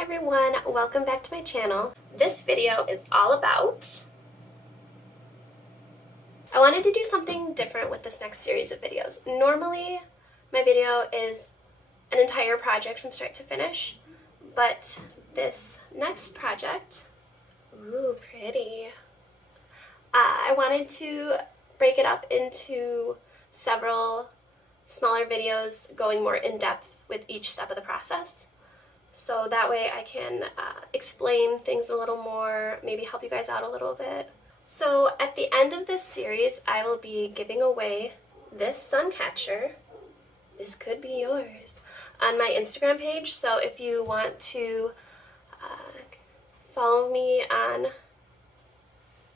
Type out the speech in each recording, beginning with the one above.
Hi everyone, welcome back to my channel. This video is all about... I wanted to do something different with this next series of videos. Normally, my video is an entire project from start to finish, but this next project, ooh, pretty. I wanted to break it up into several smaller videos going more in depth with each step of the process. So that way I can explain things a little more, maybe help you guys out a little bit. So at the end of this series, I will be giving away this Suncatcher. This could be yours on my Instagram page. So if you want to follow me on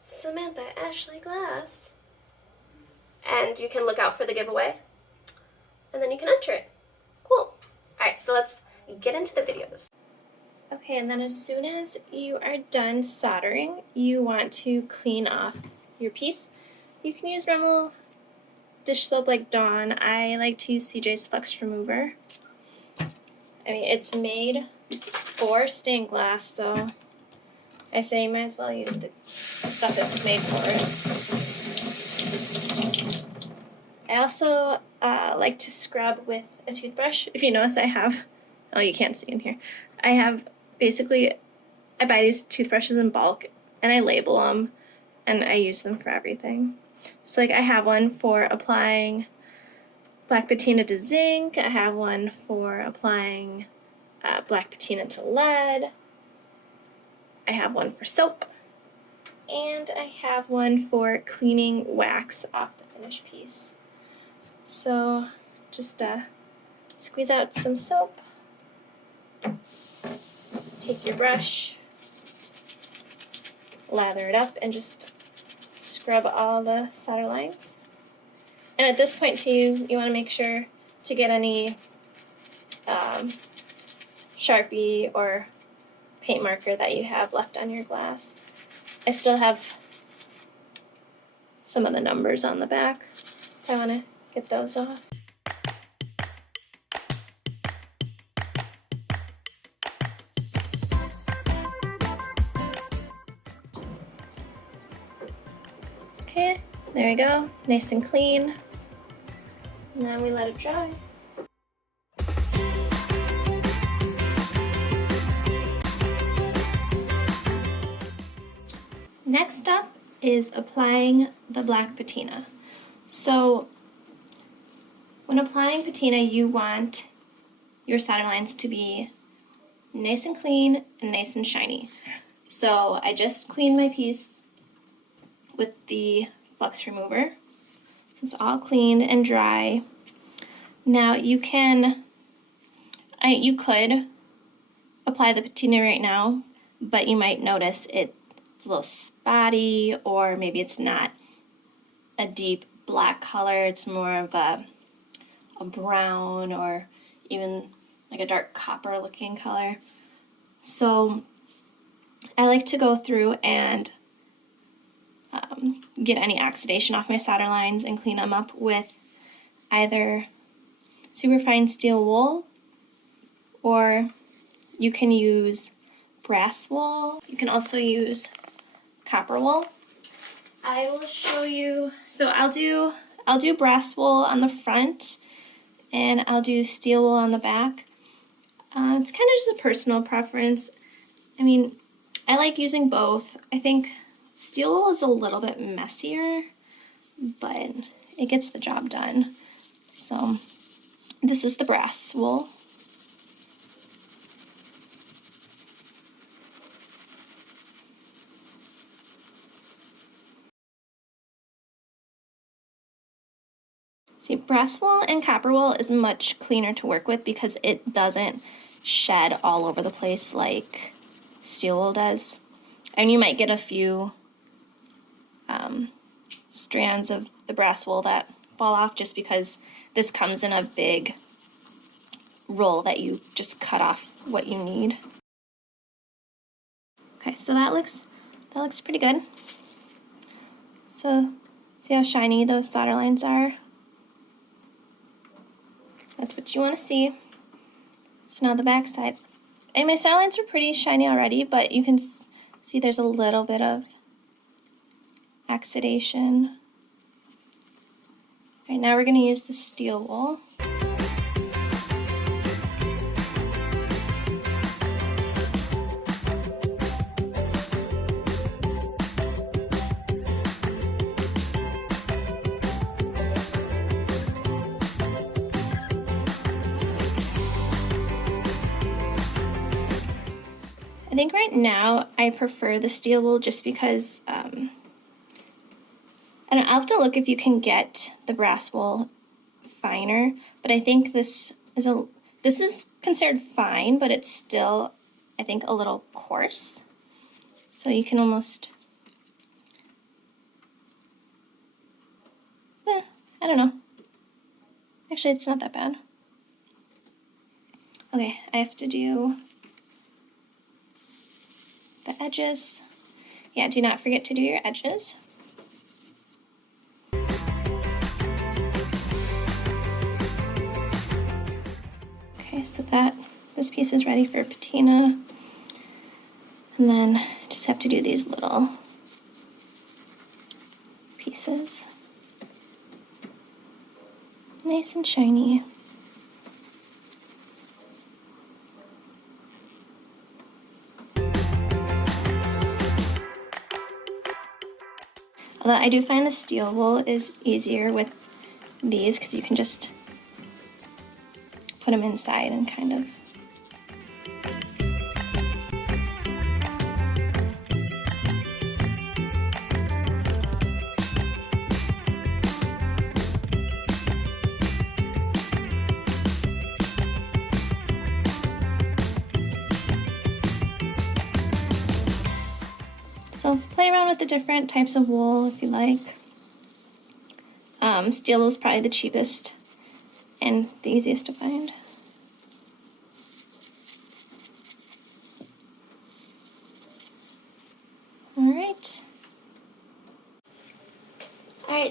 Samantha Ashley Glass, and you can look out for the giveaway, and then you can enter it. Cool. Alright, so let's get into the videos. Okay, and then as soon as you are done soldering, you want to clean off your piece. You can use normal dish soap like Dawn. I like to use CJ's Flux Remover. I mean, it's made for stained glass, so I say you might as well use the stuff it's made for. I also like to scrub with a toothbrush. If you notice, I have, oh, you can't see in here. I have basically, I buy these toothbrushes in bulk and I label them and I use them for everything. So like I have one for applying black patina to zinc, I have one for applying black patina to lead, I have one for soap, and I have one for cleaning wax off the finished piece. So just squeeze out some soap, take your brush, lather it up, and just scrub all the solder lines. And at this point too, you want to make sure to get any Sharpie or paint marker that you have left on your glass. I still have some of the numbers on the back, so I want to get those off. Okay, there we go, nice and clean. Now we let it dry. Next up is applying the black patina. So when applying patina, you want your solder lines to be nice and clean and nice and shiny. So I just cleaned my piece with the Flux Remover. So it's all clean and dry. Now you could apply the patina right now, but you might notice it's a little spotty, or maybe it's not a deep black color, it's more of a brown or even like a dark copper looking color. So I like to go through and get any oxidation off my solder lines and clean them up with either superfine steel wool, or you can use brass wool. You can also use copper wool. I will show you, so I'll do brass wool on the front and I'll do steel wool on the back. It's kind of just a personal preference. I mean, I like using both. I think steel wool is a little bit messier, but it gets the job done. So this is the brass wool. See, brass wool and copper wool is much cleaner to work with because it doesn't shed all over the place like steel wool does. And you might get a few strands of the brass wool that fall off just because this comes in a big roll that you just cut off what you need. Okay, so that looks pretty good. So see how shiny those solder lines are? That's what you want to see. So now the back side. And my center lines are pretty shiny already, but you can see there's a little bit of oxidation. All right, now we're going to use the steel wool. I think right now I prefer the steel wool just because I'll have to look if you can get the brass wool finer, but I think this is considered fine, but it's still, I think, a little coarse. So you can almost, I don't know. Actually, it's not that bad. Okay, I have to do the edges. Yeah, do not forget to do your edges. Okay, so this piece is ready for patina. And then I just have to do these little pieces. Nice and shiny. Although I do find the steel wool is easier with these because you can just put them inside and kind of. So play around with the different types of wool if you like. Steel wool is probably the cheapest and the easiest to find. Alright,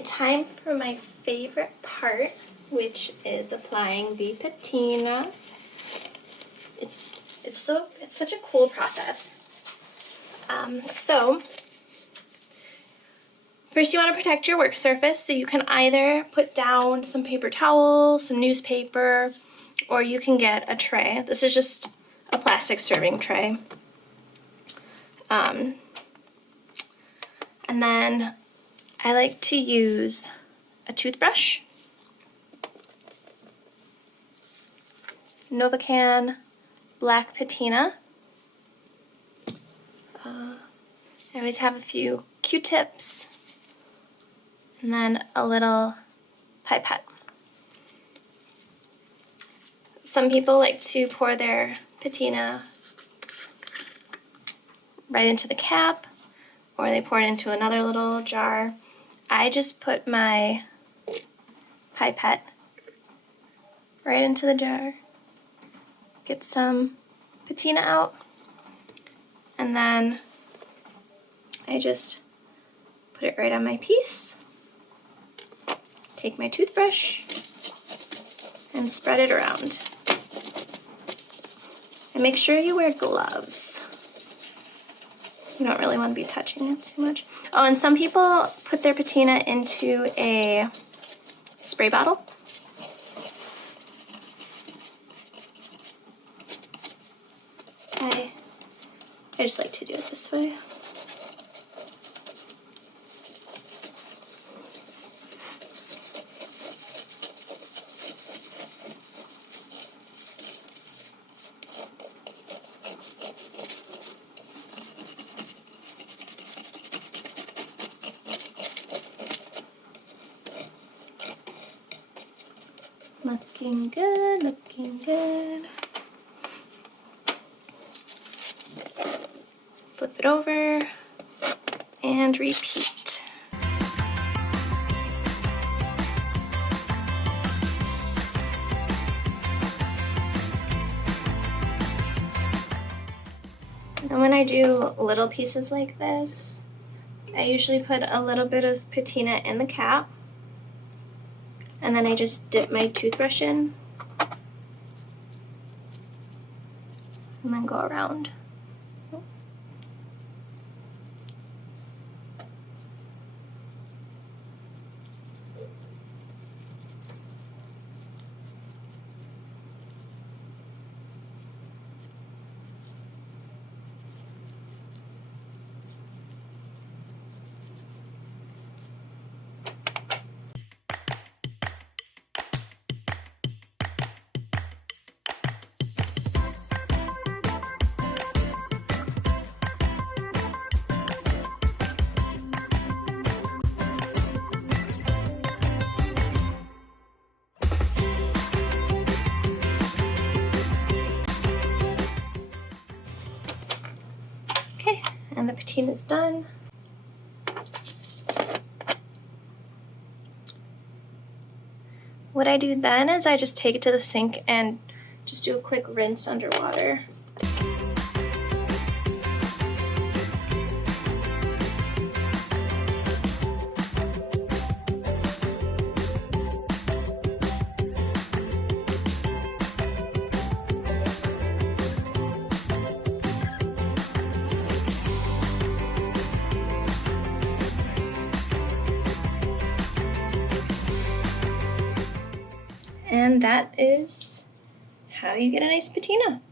time for my favorite part, which is applying the patina. It's such a cool process. So first you want to protect your work surface, so you can either put down some paper towel, some newspaper, or you can get a tray. This is just a plastic serving tray. And then I like to use a toothbrush, Novacan black patina. I always have a few Q-tips and then a little pipette. Some people like to pour their patina right into the cap, or they pour it into another little jar. I just put my pipette right into the jar, get some patina out, and then I just put it right on my piece, take my toothbrush, and spread it around. And make sure you wear gloves. You don't really want to be touching it too much. Oh, and some people put their patina into a spray bottle. I just like to do it this way. Looking good, looking good. Flip it over and repeat. And when I do little pieces like this, I usually put a little bit of patina in the cap, and then I just dip my toothbrush in and then go around. Okay, and the patina is done. What I do then is I just take it to the sink and just do a quick rinse underwater. And that is how you get a nice patina.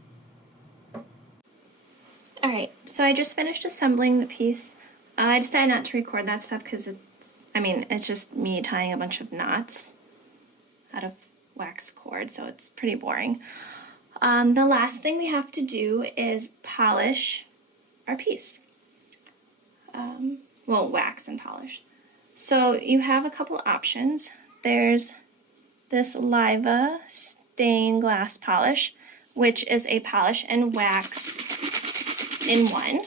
Alright, so I just finished assembling the piece. I decided not to record that stuff because it's just me tying a bunch of knots out of wax cord, so it's pretty boring. The last thing we have to do is polish our piece. Well, wax and polish. So you have a couple options. There's this Liva stained glass polish, which is a polish and wax in one.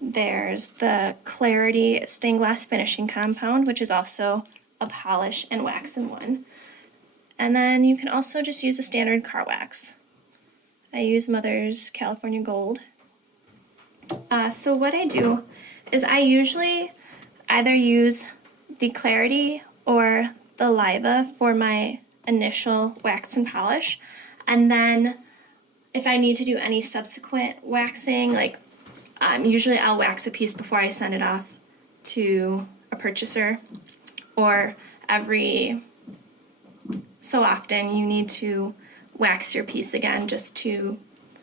There's the Clarity stained glass finishing compound, which is also a polish and wax in one. And then you can also just use a standard car wax. I use Mother's California Gold. So what I do is I usually either use the Clarity or the Liva for my initial wax and polish, and then if I need to do any subsequent waxing, like usually I'll wax a piece before I send it off to a purchaser, or every so often you need to wax your piece again just to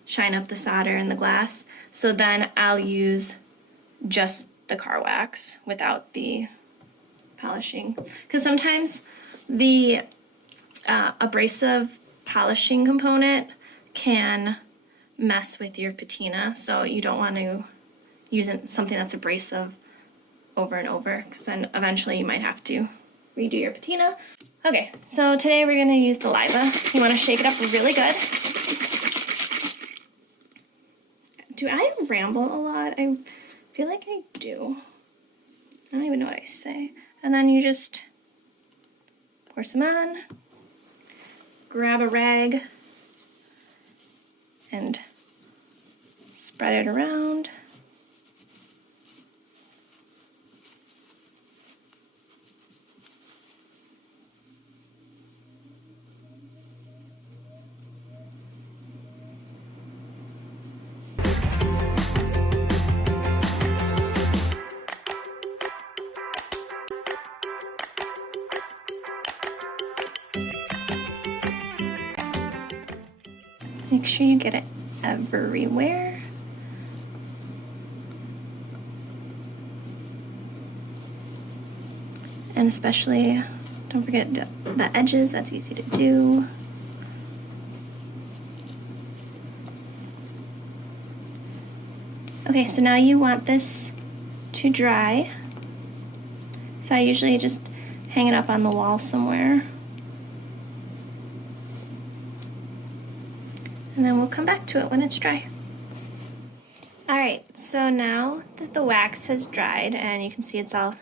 shine up the solder in the glass. So then I'll use just the car wax without the polishing, because sometimes the abrasive polishing component can mess with your patina, so you don't want to use something that's abrasive over and over, because then eventually you might have to redo your patina. Okay, so today we're going to use the Liva. You want to shake it up really good. Do I ramble a lot? I feel like I do. I don't even know what I say. And then you just pour some on, grab a rag, and spread it around. Make sure you get it everywhere. And especially, don't forget the edges, that's easy to do. Okay, so now you want this to dry. So I usually just hang it up on the wall somewhere. And then we'll come back to it when it's dry. Alright, so now that the wax has dried and you can see it's all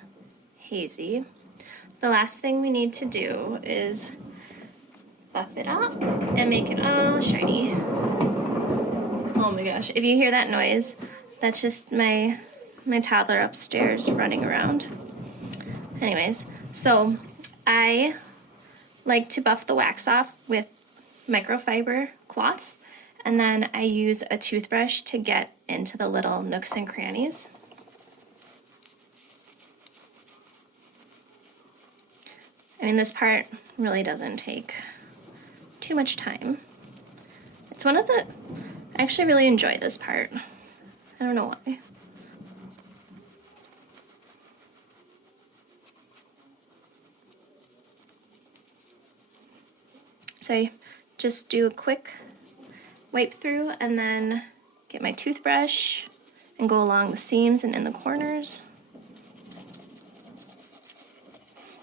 hazy, the last thing we need to do is buff it up and make it all shiny. Oh my gosh, if you hear that noise, that's just my toddler upstairs running around. Anyways, so I like to buff the wax off with microfiber cloths, And then I use a toothbrush to get into the little nooks and crannies. I mean, this part really doesn't take too much time. It's one of the, I actually really enjoy this part. I don't know why. So I just do a quick wipe through and then get my toothbrush and go along the seams and in the corners.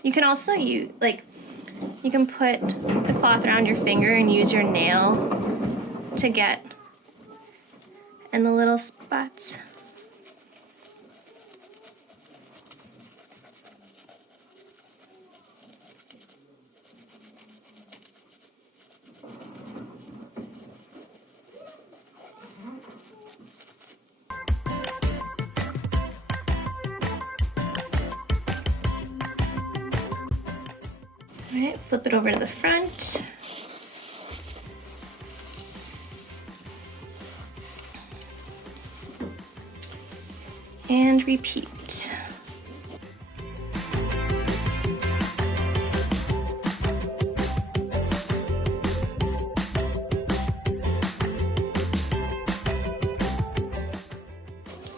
You can also you can put the cloth around your finger and use your nail to get in the little spots. All right, flip it over to the front. And repeat.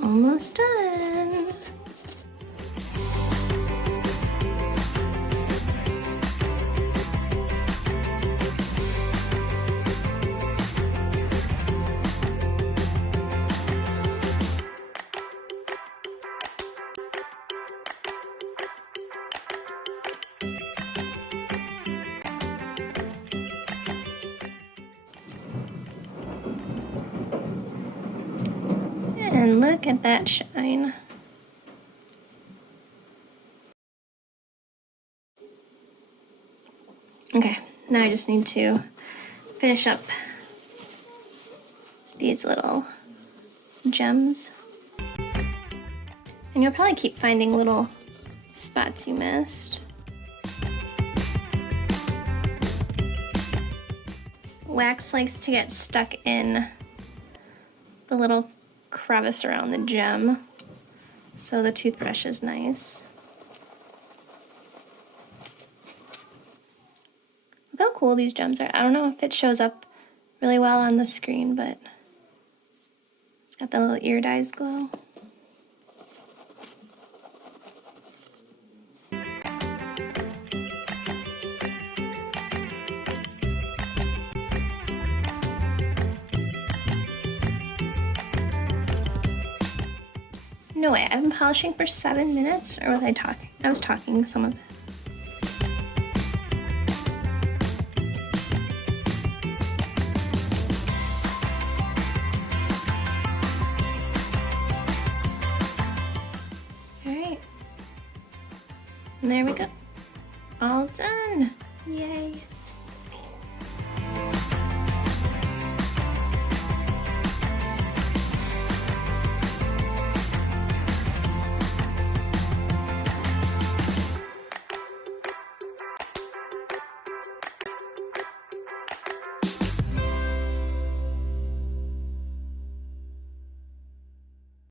Almost done. And look at that shine. Okay, now I just need to finish up these little gems. And you'll probably keep finding little spots you missed. Wax likes to get stuck in the little crevice around the gem, so the toothbrush is nice. Look how cool these gems are. I don't know if it shows up really well on the screen, but it's got the little iridized glow. No way, I've been polishing for 7 minutes, or was I talking? I was talking some of it. All right, and there we go. All done, yay.